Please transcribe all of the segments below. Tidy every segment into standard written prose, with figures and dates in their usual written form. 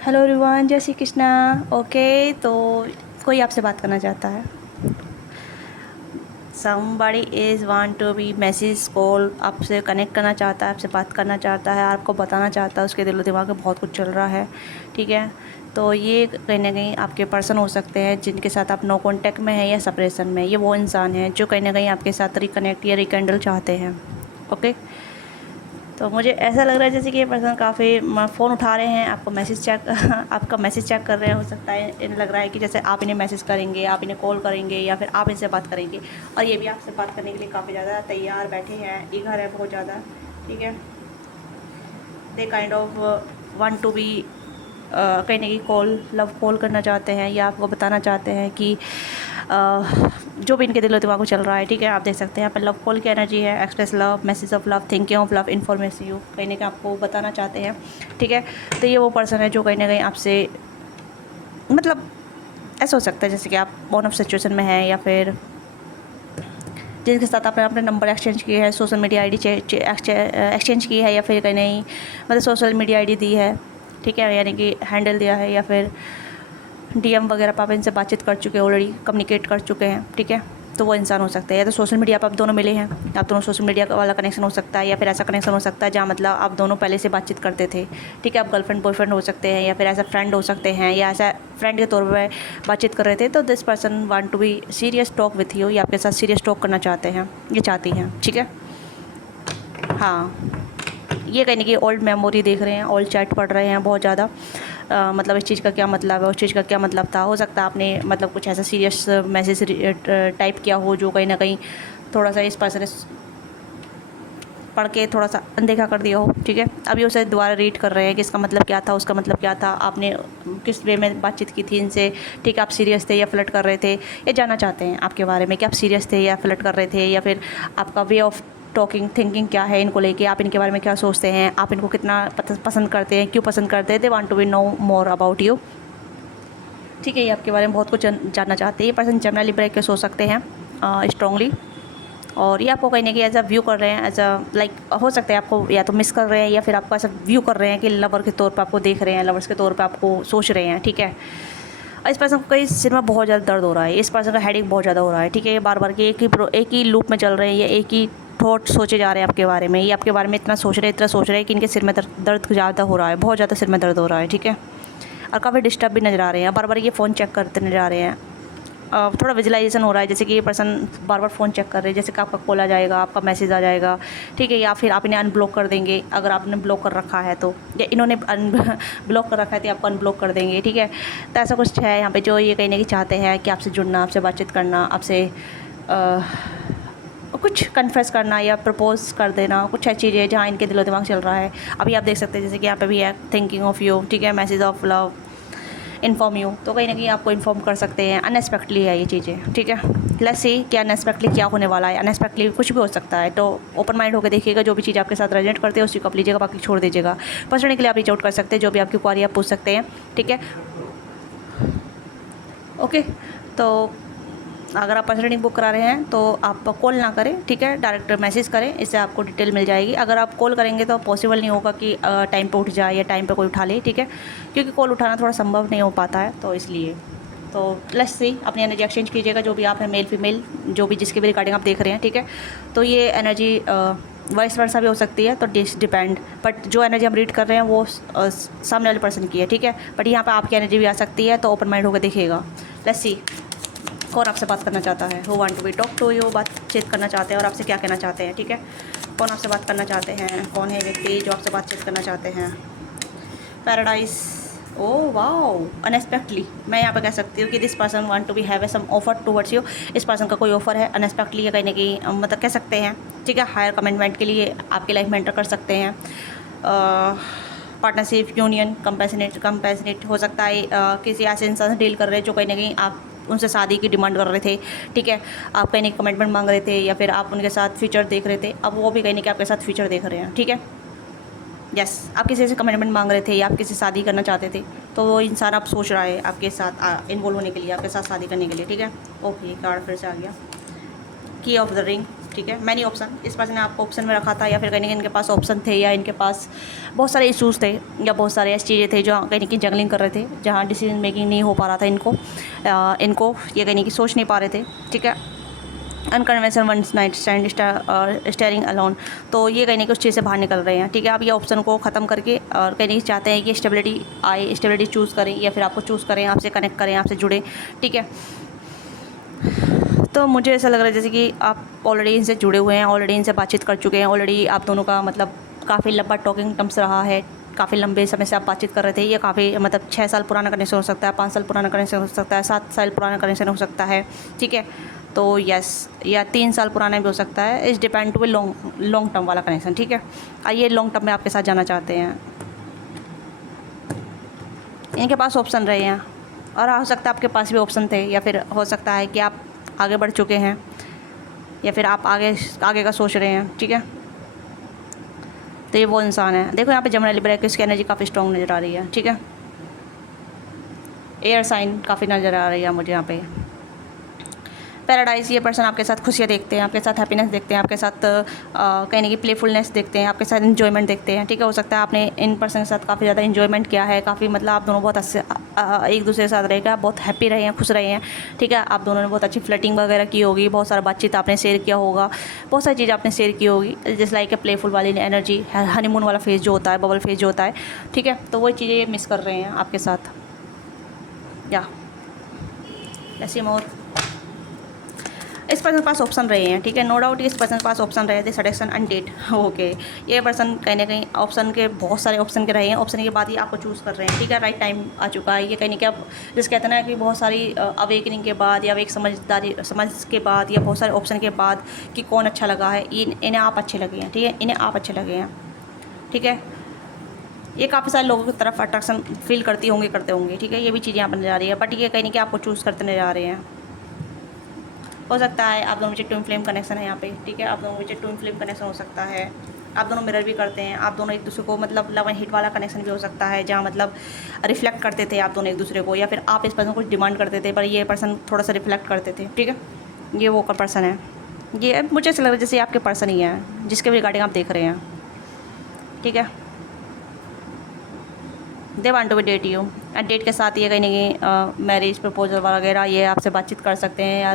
Hello everyone, जय Shri Krishna. Okay, तो कोई आपसे बात करना चाहता है। Somebody is want to be message call, आपसे कनेक्ट करना चाहता है, आपसे बात करना चाहता है, आपको बताना चाहता है उसके दिलो दिमाग में बहुत कुछ चल रहा है। ठीक है, तो ये कहीं ना कहीं आपके पर्सन हो सकते हैं जिनके साथ आप नो कांटेक्ट में हैं या सेपरेशन में। ये वो इंसान है जो कहीं ना कहीं आपके साथ रिकनेक्ट या रिकैंडल चाहते हैं। ओके, तो मुझे ऐसा लग रहा है जैसे कि ये पर्सन काफ़ी फ़ोन उठा रहे हैं, आपको मैसेज चेक आपका मैसेज चेक कर रहे हैं। हो सकता है इन्हें लग रहा है कि जैसे आप इन्हें मैसेज करेंगे, आप इन्हें कॉल करेंगे या फिर आप इनसे बात करेंगे, और ये भी आपसे बात करने के लिए काफ़ी ज़्यादा तैयार बैठे हैं, ईगर है बहुत ज़्यादा। ठीक है, they kind of want to be कहीं ना कहीं कॉल, लव कॉल करना चाहते हैं या आपको बताना चाहते हैं कि जो भी इनके दिलो दिमाग में चल रहा है। ठीक है, आप देख सकते हैं यहाँ पर लव कॉल की एनर्जी है, express love, message of love, thinking of love, information you, कहीं ना कहीं आपको बताना चाहते हैं। ठीक है, तो ये वो पर्सन है जो कहीं ना कहीं आपसे मतलब ऐसा हो सकता है जैसे कि आप ऑन ऑफ सिचुएशन में हैं या फिर जिनके साथ आपने अपने नंबर एक्सचेंज किए हैं, सोशल मीडिया आईडी एक्सचेंज की है या फिर कहीं नहीं मतलब सोशल मीडिया आईडी दी है। ठीक है, यानी कि हैंडल दिया है या फिर डीएम वगैरह पर आप इनसे बातचीत कर चुके हैं, ऑलरेडी कम्युनिकेट कर चुके हैं। ठीक है, तो वो इंसान हो सकता है या तो सोशल मीडिया पर आप दोनों मिले हैं, आप दोनों सोशल मीडिया वाला कनेक्शन हो सकता है या फिर ऐसा कनेक्शन हो सकता है जहाँ मतलब आप दोनों पहले से बातचीत करते थे। ठीक है, आप गर्लफ्रेंड बॉयफ्रेंड हो सकते हैं या फिर ऐसा फ्रेंड हो सकते हैं या ऐसा फ्रेंड के तौर पर बातचीत कर रहे थे। तो this person want to be serious talk with you, या आपके साथ सीरियस टॉक करना चाहते हैं, ये चाहती हैं। ठीक है, हाँ, ये कहीं ना कहीं ओल्ड मेमोरी देख रहे हैं, ओल्ड चैट पढ़ रहे हैं बहुत ज़्यादा। मतलब इस चीज़ का क्या मतलब है, उस चीज़ का क्या मतलब था। हो सकता है आपने मतलब कुछ ऐसा सीरियस मैसेज टाइप किया हो जो कहीं ना कहीं थोड़ा सा इस पर्सन ने पढ़ के थोड़ा सा अनदेखा कर दिया हो। ठीक है, अभी उसे दोबारा रीड कर रहे हैं कि इसका मतलब क्या था, उसका मतलब क्या था, आपने किस वे में बातचीत की थी इनसे। ठीक है, आप सीरियस थे या फ्लर्ट कर रहे थे, ये जानना चाहते हैं आपके बारे में कि आप सीरियस थे या फ्लर्ट कर रहे थे, या फिर आपका वे ऑफ टॉकिंग थिंकिंग क्या है इनको लेके, आप इनके बारे में क्या सोचते हैं, आप इनको कितना पसंद करते हैं, क्यों पसंद करते हैं। They want to be know more about you. ठीक है, ये आपके बारे में बहुत कुछ जानना चाहते हैं। ये पर्सन जेमिनी लिब्रा के सोच सकते हैं स्ट्रांगली, और ये आपको कहीं ना कहीं एज अ व्यू कर रहे हैं, एज अ लाइक हो सकता है आपको या तो मिस कर रहे हैं या फिर आपको ऐसा व्यू कर रहे हैं कि लवर के तौर पे आपको देख रहे हैं, लवर्स के तौर पे आपको सोच रहे हैं। ठीक है, और इस पर्सन को कहीं सिर में बहुत ज़्यादा दर्द हो रहा है, इस पर्सन का हेडेक बहुत ज़्यादा हो रहा है। ठीक है, ये बार बार के एक ही लूप में चल रहे हैं, ये एक ही थॉट सोचे जा रहे हैं आपके बारे में, ये आपके बारे में इतना सोच रहे हैं कि इनके सिर में दर्द ज़्यादा हो रहा है, बहुत ज़्यादा सिर में दर्द हो रहा है। ठीक है, और काफ़ी डिस्टर्ब भी नज़र आ रहे हैं, बार बार ये फ़ोन चेक करते नज़र आ रहे हैं। थोड़ा विजुलाइजेशन हो रहा है जैसे कि ये पर्सन बार बार फ़ोन चेक कर रहे हैं, जैसे कि आपका कॉल आ जाएगा, आपका मैसेज आ जाएगा। ठीक है, या फिर आप इन्हें अनब्लॉक कर देंगे अगर आपने ब्लॉक कर रखा है तो, या इन्होंने ब्लॉक कर रखा है तो आपको अनब्लॉक कर देंगे। ठीक है, तो ऐसा कुछ है यहाँ पे जो ये कहीं ना कहीं चाहते हैं कि आपसे जुड़ना, आपसे बातचीत करना, आपसे कुछ कन्फेस करना या प्रपोज कर देना, कुछ है चीज़ें जहाँ इनके दिलो दिमाग चल रहा है। अभी आप देख सकते हैं जैसे कि यहाँ पे भी है थिंकिंग ऑफ यू। ठीक है, message of love, inform you, तो कहीं ना कहीं आपको इन्फॉर्म कर सकते हैं। अनएक्सपेक्टली है ये चीज़ें। ठीक है, लेट्स सी कि अनएक्सपेक्टली क्या होने वाला है। अनएक्सपेक्टली कुछ भी हो सकता है, तो ओपन माइंड होकर देखिएगा, जो भी चीज़ आपके साथ रेजोनेट करते हैं उसी को आप लीजिएगा, बाकी छोड़ दीजिएगा। पढ़ने के लिए आप रीच आउट कर सकते हैं, जो भी आपकी क्वारी आप पूछ सकते हैं। ठीक है, ओके, तो अगर आप पर्सनल रीडिंग बुक करा रहे हैं तो आप कॉल ना करें। ठीक है, डायरेक्ट मैसेज करें, इससे आपको डिटेल मिल जाएगी। अगर आप कॉल करेंगे तो पॉसिबल नहीं होगा कि टाइम पे उठ जाए या टाइम पे कोई उठा ले। ठीक है, क्योंकि कॉल उठाना थोड़ा संभव नहीं हो पाता है, तो इसलिए तो लेट्स सी, अपनी एनर्जी एक्सचेंज कीजिएगा, जो भी आप हैं, मेल फीमेल जो भी जिसके भी रिगार्डिंग आप देख रहे हैं। ठीक है, तो ये एनर्जी वाइस वर्सा भी हो सकती है, तो डिपेंड, बट जो एनर्जी हम रीड कर रहे हैं वो सामने वाले पर्सन की है। ठीक है, बट यहाँ पर आपकी एनर्जी भी आ सकती है, तो ओपन माइंड होकर देखिएगा। लेट्स सी कौन आपसे बात करना चाहता है, who want to be talk to you, बातचीत करना चाहते हैं और आपसे क्या कहना चाहते हैं। ठीक है, कौन आपसे बात करना चाहते हैं, कौन है व्यक्ति जो आपसे बातचीत करना चाहते हैं। पैराडाइज, ओ वाओ, अनएक्सपेक्टली मैं यहाँ पे कह सकती हूँ कि this person want to be have some offer towards you. इस पर्सन का कोई ऑफर है अनएक्सपेक्टली, या कहीं ना कहीं मतलब कह सकते हैं। ठीक है, हायर कमिटमेंट के लिए आपकी लाइफ में एंटर कर सकते हैं। पार्टनरशिप, यूनियन, कंपेशनेट हो सकता है। किसी ऐसे इंसान से डील कर रहे हैं जो कहीं ना कहीं आप उनसे शादी की डिमांड कर रहे थे। ठीक है, आप कहीं ना कमिटमेंट मांग रहे थे या फिर आप उनके साथ फ्यूचर देख रहे थे, अब वो भी कहीं ना कहीं आपके साथ फ्यूचर देख रहे हैं। ठीक है, यस, आप किसी से कमिटमेंट मांग रहे थे या आप किसी से शादी करना चाहते थे, तो वो इंसान आप सोच रहा है आपके साथ इन्वॉल्व होने के लिए, आपके साथ शादी करने के लिए। ठीक है, ओके, कार्ड फिर से आ गया, की ऑफ द रिंग, ठीक है, मैनी ऑप्शन, इस पर्सन ने आपको ऑप्शन में रखा था, या फिर कहीं ना कहीं इनके पास ऑप्शन थे, या इनके पास बहुत सारे इशूज़ थे, या बहुत सारे ऐसी चीज़ें थे जो कहीं ना कहीं जगलिंग कर रहे थे, जहाँ डिसीजन मेकिंग नहीं हो पा रहा था इनको ये कहीं ना कहीं सोच नहीं पा रहे थे। ठीक है, unconventional one night stand steering alone, तो ये कहीं ना कहीं उस चीज़ से बाहर निकल रहे हैं। ठीक है, आप ये ऑप्शन को ख़त्म करके और कहीं ना कहीं चाहते हैं कि स्टेबिलिटी आए, स्टेबिलिटी चूज़ करें, या फिर आपको चूज़ करें, आपसे कनेक्ट करें, आपसे जुड़े। ठीक है, तो मुझे ऐसा लग रहा है जैसे कि आप ऑलरेडी इनसे जुड़े हुए हैं, ऑलरेडी इनसे बातचीत कर चुके हैं, ऑलरेडी आप दोनों का मतलब काफ़ी लंबा टॉकिंग टर्म्स रहा है, काफ़ी लंबे समय से आप बातचीत कर रहे थे। ये काफ़ी मतलब 6 साल पुराना कनेक्शन हो सकता है, 5 साल पुराना कनेक्शन हो सकता है, 7 साल पुराना कनेक्शन हो सकता है। ठीक है, तो यस, या 3 साल पुराना भी हो सकता है। It's depend to long term वाला कनेक्शन। ठीक है, आइए लॉन्ग टर्म में आपके साथ जाना चाहते हैं। इनके पास ऑप्शन रहे हैं, और हो सकता है आपके पास भी ऑप्शन थे, या फिर हो सकता है कि आप आगे बढ़ चुके हैं, या फिर आप आगे का सोच रहे हैं। ठीक है, तो ये वो इंसान है। देखो यहाँ पे जमुना लिब्रा की इसकी एनर्जी काफ़ी स्ट्रॉन्ग नज़र आ रही है। ठीक है, एयर साइन काफ़ी नज़र आ रही है मुझे यहाँ पे। पैराडाइज, ये पर्सन आपके साथ खुशियाँ देखते हैं, आपके साथ हैप्पीनेस देखते हैं, आपके साथ कहीं ना कहीं प्लेफुलनेस देखते हैं, आपके साथ इन्जॉयमेंट देखते हैं। ठीक है, हो सकता है आपने इन पर्सन के साथ काफ़ी ज़्यादा इन्जॉयमेंट किया है, काफ़ी मतलब आप दोनों बहुत अच्छे एक दूसरे के साथ रहेगा, बहुत हैप्पी रहे हैं, खुश रहे हैं। ठीक है, आप दोनों ने बहुत अच्छी फ्लर्टिंग वगैरह की होगी, बहुत सारा बातचीत आपने शेयर किया होगा, बहुत सारी चीज़ आपने शेयर की होगी, जैसे लाइक ए प्लेफुल वाली एनर्जी, हनीमून वाला फेज जो होता है, बबल फेज जो होता है। ठीक है, तो वही चीज़ें मिस कर रहे हैं आपके साथ। या ऐसी मौत, इस पर्सन के पास ऑप्शन रहे हैं। ठीक है, नो डाउट इस पर्सन के पास ऑप्शन रहे थे, सजेशन एंड डेट। ओके, ये पर्सन कहीं ना कहीं ऑप्शन के बहुत सारे ऑप्शन के रहे हैं, ऑप्शन के बाद ही आपको चूज़ कर रहे हैं। ठीक है, राइट टाइम आ चुका है। ये कहीं ना कहीं आप जिस कहते हैं ना कि बहुत सारी अवेकनिंग के बाद, या एक समझ के बाद, या बहुत सारे ऑप्शन के बाद कि कौन अच्छा लगा है, इन्हें आप अच्छे लगे हैं। ठीक है, इन्हें आप अच्छे लगे हैं। ठीक है, ये काफ़ी सारे लोगों की तरफ अट्रैक्शन फील करते होंगे। ठीक है, ये भी चीज़ें यहाँ पर नजर आ रही है, बट ये कहीं ना कहीं आपको चूज़ करते नजर आ रहे हैं। हो सकता है आप दोनों में ट्विन फ्लेम कनेक्शन है यहाँ पे। ठीक है, आप दोनों में ट्विन फ्लेम कनेक्शन हो सकता है, आप दोनों मिरर भी करते हैं, आप दोनों एक दूसरे को मतलब लव एंड हिट वाला कनेक्शन भी हो सकता है, जहाँ मतलब रिफ्लेक्ट करते थे आप दोनों एक दूसरे को, या फिर आप इस पर्सन को डिमांड करते थे पर ये पर्सन थोड़ा सा रिफ्लेक्ट करते थे। ठीक है, ये वो का पर्सन है। ये मुझे ऐसा लग रहा है जैसे आपके पर्सन ही है जिसके रिगार्डिंग आप देख रहे हैं। ठीक है, they want to be date you, date के साथ ये कहीं ना कहीं मैरिज प्रपोजल वगैरह ये आपसे बातचीत कर सकते हैं, या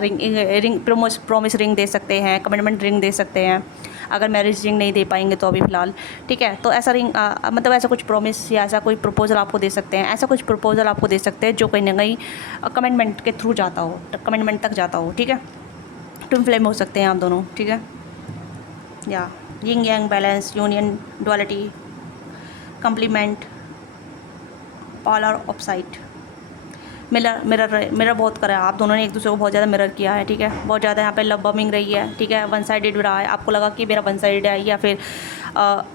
रिंग प्रॉमिस रिंग दे सकते हैं, कमिटमेंट रिंग दे सकते हैं, अगर मैरिज रिंग नहीं दे पाएंगे तो अभी फ़िलहाल। ठीक है, तो ऐसा रिंग मतलब ऐसा कुछ प्रॉमिस या ऐसा कोई प्रपोजल आपको दे सकते हैं, ऐसा कुछ प्रपोजल आपको दे सकते हैं जो कहीं ना कहीं कमिटमेंट के थ्रू जाता हो, कमिटमेंट तक जाता हो। ठीक है, ट्विन फ्लेम हो सकते हैं आप दोनों। ठीक है, या yin yang balance, union, duality, complement, polar opposite, mirror बहुत करा है आप दोनों ने एक दूसरे को, बहुत ज़्यादा मिरर किया है। ठीक है, बहुत ज़्यादा यहाँ पे लव बमिंग रही है। ठीक है, वन साइडेड रहा है, आपको लगा कि मेरा वन साइडेड है, या फिर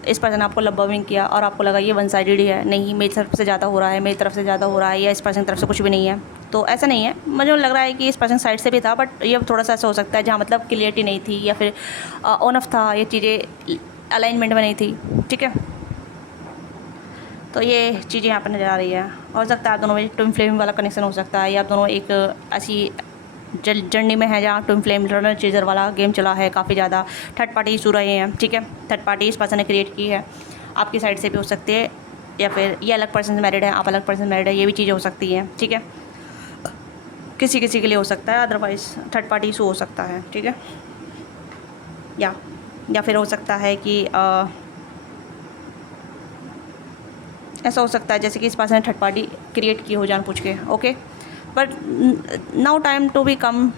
इस पर्सन ने आपको लव बमिंग किया और आपको लगा ये वन साइडेड ही है। नहीं, मेरी तरफ से ज़्यादा हो रहा है, मेरी तरफ से ज़्यादा हो रहा है, या इस पर्सन की तरफ से कुछ भी नहीं है। तो ऐसा नहीं है, मुझे लग रहा है कि इस पर्सन साइड से भी था, बट ये थोड़ा सा ऐसा हो सकता है जहाँ मतलब क्लियरिटी नहीं थी, या फिर ऑन ऑफ था, ये चीज़ें अलाइनमेंट में नहीं थी। ठीक है, तो ये चीज़ें यहाँ पर नज़र आ रही है। हो सकता है आप दोनों में ट्विन फ्लेम वाला कनेक्शन हो सकता है, या आप दोनों एक ऐसी जर्नी में है जहाँ ट्विन फ्लेम रनर चेजर वाला गेम चला है काफ़ी ज़्यादा, थर्ड पार्टी इशू रहे हैं। ठीक है, थर्ड पार्टी इस पर्सन ने क्रिएट की है, आपकी साइड से भी हो सकती है, या फिर ये अलग पर्सन से मैरिड है, आप अलग पर्सन मैरिड है, ये भी चीज़ें हो सकती हैं। ठीक है, किसी किसी के लिए हो सकता है, अदरवाइज़ थर्ड पार्टी इशू हो सकता है। ठीक है, या फिर हो सकता है कि ऐसा हो सकता है जैसे कि इस पर्सन ने थर्ड पार्टी क्रिएट की हो जानबूझ के। Okay, but now time to become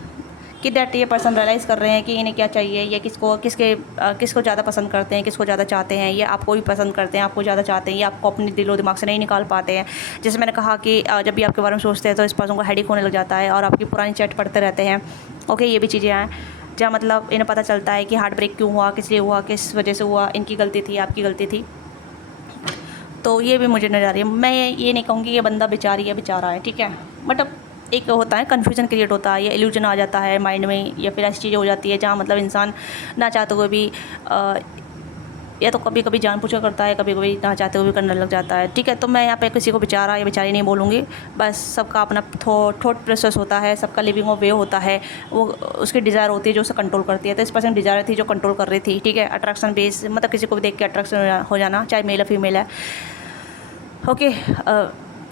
कि दैट ये पर्सन रियलाइज़ कर रहे हैं कि इन्हें क्या चाहिए, या किसको ज़्यादा पसंद करते हैं, किसको ज़्यादा चाहते हैं, ये आपको भी पसंद करते हैं, आपको ज़्यादा चाहते हैं, ये आपको अपने दिलो दिमाग से नहीं निकाल पाते हैं। जैसे मैंने कहा कि जब भी आपके बारे में सोचते हैं तो इस पर्सन को हेडेक होने लग जाता है, और आपकी पुरानी चैट पढ़ते रहते हैं। ओके, ये भी चीज़ें हैं जहाँ मतलब इन्हें पता चलता है कि हार्ट ब्रेक क्यों हुआ, किस लिए हुआ, किस वजह से हुआ, इनकी गलती थी, आपकी गलती थी। तो ये भी मुझे नजर आ रही है। मैं ये नहीं कहूँगी ये बंदा बेचारी है, बेचारा है। ठीक है, बट अब एक होता है कन्फ्यूजन क्रिएट होता है, या इल्यूजन आ जाता है माइंड में, या फिर ऐसी चीज़ें हो जाती है जहाँ मतलब इंसान ना चाहते हुए भी या तो कभी कभी जानबूझकर करता है, कभी कभी ना चाहते हुए भी करने लग जाता है, ठीक है। तो मैं यहाँ पे किसी को बेचारा या बेचारी नहीं बोलूँगी, बस सबका अपना थॉट प्रोसेस होता है, सबका लिविंग वे होता है, वो उसकी डिज़ायर होती है जो उसे कंट्रोल करती है। तो इस पर्सन डिज़ायर थी जो कंट्रोल कर रही थी, ठीक है। अट्रैक्शन बेस मतलब किसी को भी देख के अट्रैक्शन हो जाना, चाहे मेल या फीमेल है, ओके।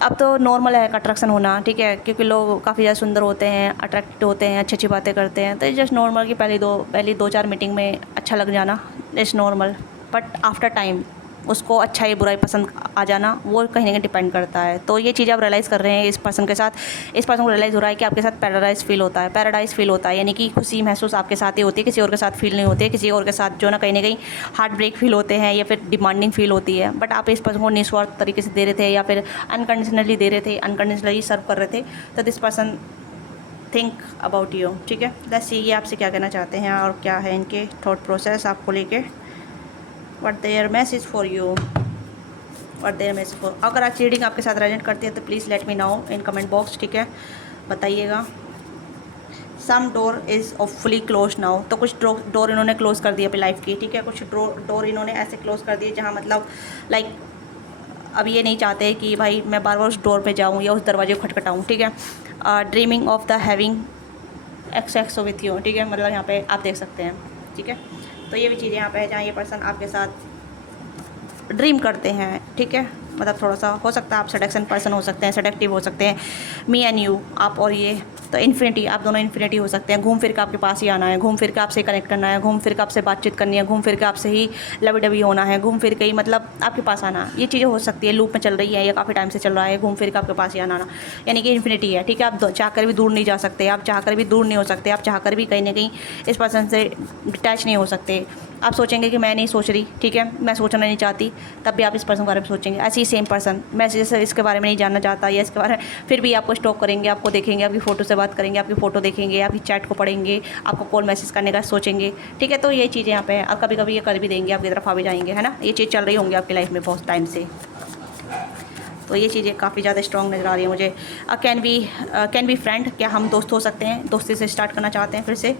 अब तो नॉर्मल है अट्रैक्शन होना, ठीक है, क्योंकि लोग काफ़ी ज़्यादा सुंदर होते हैं, अट्रैक्टिव होते हैं, अच्छी अच्छी बातें करते हैं, तो जस्ट नॉर्मल की पहली दो चार मीटिंग में अच्छा लग जाना, it's normal. But after time उसको अच्छाई बुराई पसंद आ जाना, वो कहीं ना कहीं डिपेंड करता है। तो ये चीज़ आप रियलाइज़ कर रहे हैं इस पर्सन के साथ, इस पर्सन को रियलाइज़ हो रहा है कि आपके साथ पैराडाइज फील होता है, यानी कि खुशी महसूस आपके साथ ही होती है, किसी और के साथ फील नहीं होती है। किसी और के साथ जो ना कहीं ना कहीं हार्ट ब्रेक फील होते हैं या फिर डिमांडिंग फील होती है, बट आप इस पर्सन को निस्वार्थ तरीके से दे रहे थे या फिर अनकंडीशनली दे रहे थे, अनकंडीशनली सर्व कर रहे थे। तो this person think about you, ठीक है। लेट्स सी ये आपसे क्या कहना चाहते हैं और क्या है इनके थॉट प्रोसेस आपको लेके। What their message for you, और देयर मैसेज फॉर। अगर आज रीडिंग आपके साथ रेजोनेट करती है तो please let me know in comment box, ठीक है, बताइएगा। Some door is fully close now, तो कुछ डोर इन्होंने क्लोज़ कर दिया अपनी लाइफ की, ठीक है। कुछ डोर इन्होंने ऐसे क्लोज़ कर दिए जहाँ मतलब लाइक अब ये नहीं चाहते कि भाई मैं बार बार उस डोर पे जाऊँ या उस दरवाजे को खटखटाऊँ, ठीक है। Dreaming of the having x with you, ठीक है, मतलब यहाँ पे आप देख सकते हैं, ठीक है। तो ये भी चीज़ें यहाँ पे है जहाँ ये पर्सन आपके साथ ड्रीम करते हैं, ठीक है। मतलब थोड़ा सा हो सकता है आप सेडक्शन पर्सन हो सकते हैं, सेडक्टिव हो सकते हैं, मी एंड यू, आप और ये। तो इन्फिनिटी, आप दोनों इन्फिनिटी हो सकते हैं। घूम फिर के आपके पास ही आना है, घूम फिर के आपसे कनेक्ट करना है, घूम फिर के आपसे बातचीत करनी है, घूम फिर के आपसे ही लवी डबी होना है, घूम फिर के ही मतलब आपके पास आना। ये चीज़ें हो सकती है, लूप में चल रही है या काफ़ी टाइम से चल रहा है, घूम फिर के आपके पास ही आना, यानी कि इन्फिनिटी है, ठीक है। आप चाह कर भी दूर नहीं जा सकते, आप चाह कर भी दूर नहीं हो सकते, आप चाह कर भी कहीं ना कहीं इस पर्सन से डिटैच नहीं हो सकते। आप सोचेंगे कि मैं नहीं सोच रही, ठीक है, मैं सोचना नहीं चाहती, तब भी आप इस पर्सन के बारे में सोचेंगे। ऐसे ही सेम पर्सन, मैं जैसे इसके बारे में नहीं जानना चाहता या इसके बारे में, फिर भी आपको स्टॉक करेंगे, आपको देखेंगे, आपकी फ़ोटो से बात करेंगे, आपकी फ़ोटो देखेंगे, आपकी चैट को पढ़ेंगे, आपको कॉल मैसेज करने का सोचेंगे, ठीक है। तो ये चीज़ें यहाँ पे हैं, और कभी कभी ये कर भी देंगे, आपकी तरफ आ भी जाएंगे, है ना। ये चीज़ चल रही होंगी आपकी लाइफ में बहुत टाइम से। तो ये चीज़ें काफ़ी ज़्यादा स्ट्रॉन्ग नज़र आ रही है मुझे। कैन बी फ्रेंड, क्या हम दोस्त हो सकते हैं, दोस्ती से स्टार्ट करना चाहते हैं फिर से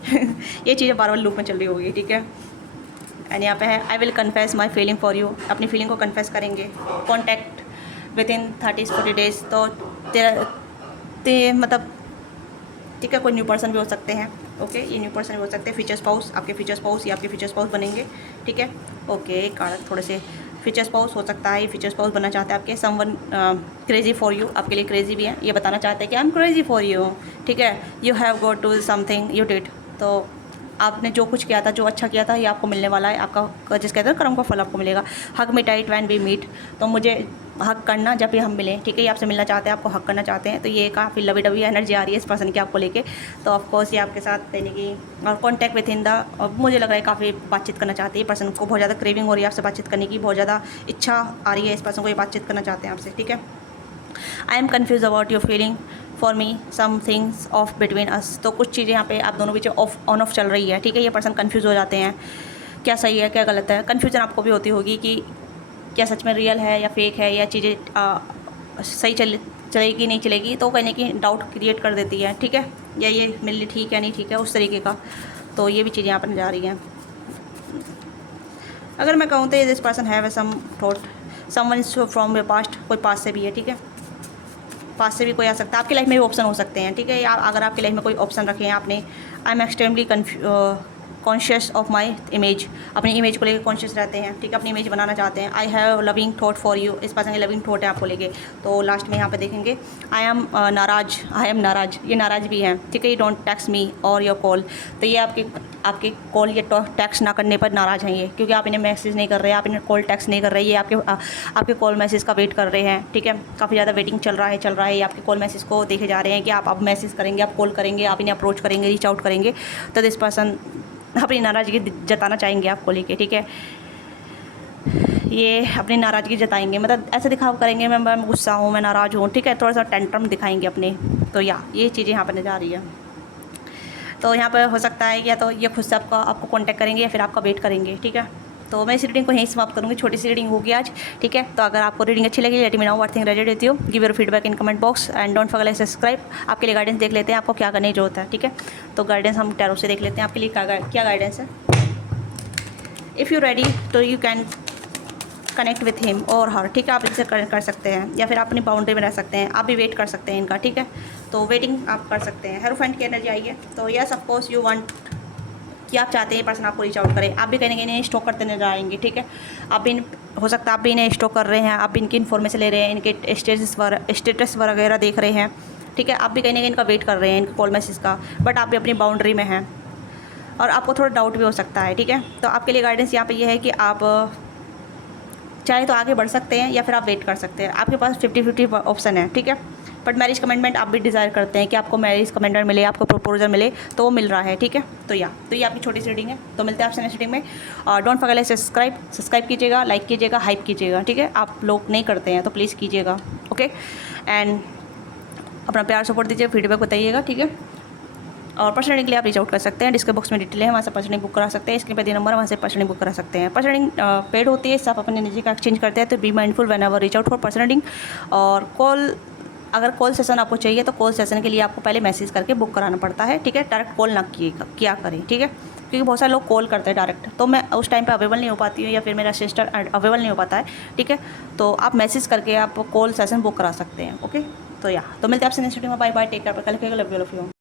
ये चीज़ें बार बार लूप में चल रही होगी, ठीक है। एंड यहाँ पे है I will confess my feeling for you, अपनी फीलिंग को कन्फेस करेंगे। कॉन्टैक्ट विद इन 30-40 डेज़, तो मतलब ठीक है, कोई न्यू पर्सन भी हो सकते हैं, ओके। ये न्यू पर्सन भी हो सकते हैं, फ्यूचर स्पाउस, आपके फ्यूचर स्पाउस या आपके फ्यूचर स्पाउस बनेंगे, ठीक है, ओके। कारण थोड़े से फ्यूचर स्पाउस हो सकता है, फ्यूचर स्पाउस बनना चाहते हैं आपके। समवन क्रेजी फॉर यू, आपके लिए क्रेजी भी है, ये बताना चाहते हैं कि I am crazy for you, ठीक है। You have got to something you did, तो आपने जो कुछ किया था, जो अच्छा किया था, ये आपको मिलने वाला है, आपका जिस कहते हैं कर्म का फल आपको मिलेगा। हक मी टाइट व्हेन वी मीट, तो मुझे हक करना जब भी हम मिलें, ठीक है। ये आपसे मिलना चाहते हैं, आपको हक करना चाहते हैं, तो ये काफ़ी लवी डबी एनर्जी आ रही है इस पर्सन की आपको लेके। तो ऑफकोर्स ये आपके साथ रहने की और कॉन्टैक्ट विद इन द, मुझे लग रहा है काफ़ी बातचीत करना चाहते हैं पर्सन को, बहुत ज़्यादा क्रेविंग हो रही है आपसे बातचीत करने की, बहुत ज़्यादा इच्छा आ रही है इस पर्सन को, ये बातचीत करना चाहते हैं आपसे, ठीक है। I am confuse about your feeling for me, some things of between us, तो कुछ चीज़ें यहाँ पे आप दोनों बीच ऑन ऑफ चल रही है, ठीक है। ये पर्सन कन्फ्यूज़ हो जाते हैं, क्या सही है क्या गलत है। कन्फ्यूजन आपको भी होती होगी कि क्या सच में रियल है या फेक है, या चीज़ें सही चलेगी नहीं चलेगी, तो कहीं ना कहीं डाउट क्रिएट कर देती है, ठीक है। या ये मेरे लिए ठीक है नहीं ठीक है, उस तरीके का। तो ये भी चीज़ें यहाँ पर जा रही हैं। अगर मैं कहूँ तो this person have some thought, someone from your past, कोई पास्ट से भी है, ठीक है। पास से भी कोई आ सकता है, आपकी लाइफ में भी ऑप्शन हो सकते हैं, ठीक है। या अगर आपकी लाइफ में कोई ऑप्शन रखे हैं आपने, I am extremely conscious of my image, अपनी इमेज को लेकर कॉन्शियस रहते हैं, ठीक है, अपनी इमेज बनाना चाहते हैं। I have loving thought for you, इस पर्सन के लविंग थॉट है आपको लेके। तो लास्ट में यहाँ पे देखेंगे आई एम नाराज़, ये नाराज़ भी हैं, ठीक है। ये डोंट टेक्स्ट मी और योर कॉल, तो ये आपके कॉल या टेक्स्ट ना करने पर नाराज़ हैं ये, क्योंकि आप इन्हें मैसेज नहीं कर रहे हैं, आप इन्हें कॉल टेक्स्ट नहीं कर रहे, ये आपके कॉल मैसेज का वेट कर रहे हैं, ठीक है। काफ़ी ज़्यादा वेटिंग चल रहा है, ये आपके कॉल मैसेज को देखे जा रहे हैं कि आप अब मैसेज करेंगे, आप कॉल करेंगे, आप इन्हें अप्रोच करेंगे, रीच आउट करेंगे। तो दिस पर्सन अपनी नाराज़गी जताना चाहेंगे आपको लेके, ठीक है। ये अपनी नाराज़गी जताएंगे, मतलब ऐसे दिखाव करेंगे मैं गुस्सा हूँ, मैं नाराज़ हूँ, ठीक है। थोड़ा सा टेंट्रम दिखाएंगे अपने। तो ये चीज़ें यहाँ पर नजर आ रही है। तो यहाँ पर हो सकता है या तो ये खुद से आपको कांटेक्ट करेंगे या फिर आपका वेट करेंगे, ठीक है। तो मैं इस रीडिंग को यहीं समाप्त करूँगी, छोटी सी रीडिंग होगी आज, ठीक है। तो अगर आपको रीडिंग अच्छी लगी, late me know what thing ready with you, give your feedback in comment box and don't forget subscribe. आपके लिए गाइडेंस देख लेते हैं, आपको क्या करने की जरूरत है, ठीक है। तो गाइडेंस हम टैरो से देख लेते हैं, आपके लिए क्या गाइडेंस है। इफ़ यू रेडी तो you can connect with him और हर, ठीक है। आप इनसे कर सकते हैं या फिर आप अपनी बाउंड्री में रह सकते हैं, आप भी वेट कर सकते हैं इनका, ठीक है। तो वेटिंग आप कर सकते हैं। हेरोफेंट की एनर्जी आई है, तो yes of course you want कि आप चाहते हैं पर्सन आपको रीच आउट करे, आप भी कहीं ना कहीं इन्हें स्टॉक करते नजर आएंगे, ठीक है। आप भी हो सकता है आप भी इन्हें स्टॉक कर रहे हैं, आप इनकी इन्फॉर्मेशन ले रहे हैं, इनके स्टेटस वगैरह देख रहे हैं, ठीक है। आप भी कहीं ना कहीं इनका वेट कर रहे हैं, इनका कॉल मैसेज का, बट आप भी अपनी बाउंड्री में हैं और आपको थोड़ा डाउट भी हो सकता है, ठीक है। तो आपके लिए गाइडेंस यहाँ पे ये है कि आप चाहे तो आगे बढ़ सकते हैं या फिर आप वेट कर सकते हैं। आपके पास 50-50 ऑप्शन है, ठीक है। बट मैरिज कमिटमेंट आप भी डिज़ायर करते हैं कि आपको मैरिज कमिटमेंट मिले, आपको प्रपोजल मिले, तो वो मिल रहा है, ठीक है। तो ये आपकी छोटी सी रीडिंग है। तो मिलते हैं आपसे नेक्स्ट रीडिंग में। और डोंट फॉरगेट सब्सक्राइब कीजिएगा, लाइक कीजिएगा, हाइप कीजिएगा, ठीक है। आप लोग नहीं करते हैं तो प्लीज़ कीजिएगा, ओके। एंड अपना प्यार सपोर्ट दीजिए, फीडबैक बताइएगा, ठीक है। और पर्सनल रीडिंग के लिए आप रीच आउट कर सकते हैं, डिस्क्रिप्शन बॉक्स में डिटेल है, वहाँ से पर्सनल रीडिंग बुक करा सकते हैं। स्क्रीन पे दिए नंबर वहाँ से पर्सनल रीडिंग बुक करा सकते हैं। पर्सनल रीडिंग पेड होती है, सब अपने एनर्जी का एक्सचेंज करते हैं। तो be mindful when ever reach out for personal reading. और अगर कॉल सेशन आपको चाहिए तो कॉल सेशन के लिए आपको पहले मैसेज करके बुक कराना पड़ता है, ठीक है। डायरेक्ट कॉल ना किया करें, ठीक है, क्योंकि बहुत सारे लोग कॉल करते हैं डायरेक्ट, तो मैं उस टाइम पे अवेलेबल नहीं हो पाती हूँ या फिर मेरा असिस्टेंट अवेलेबल नहीं हो पाता है, ठीक है। तो आप मैसेज करके आप कॉल सेशन बुक करा सकते हैं, ओके। तो मिलते हैं आपसे नेक्स्ट वीडियो में। बाय बाय, टेक केयर, कल लव यू।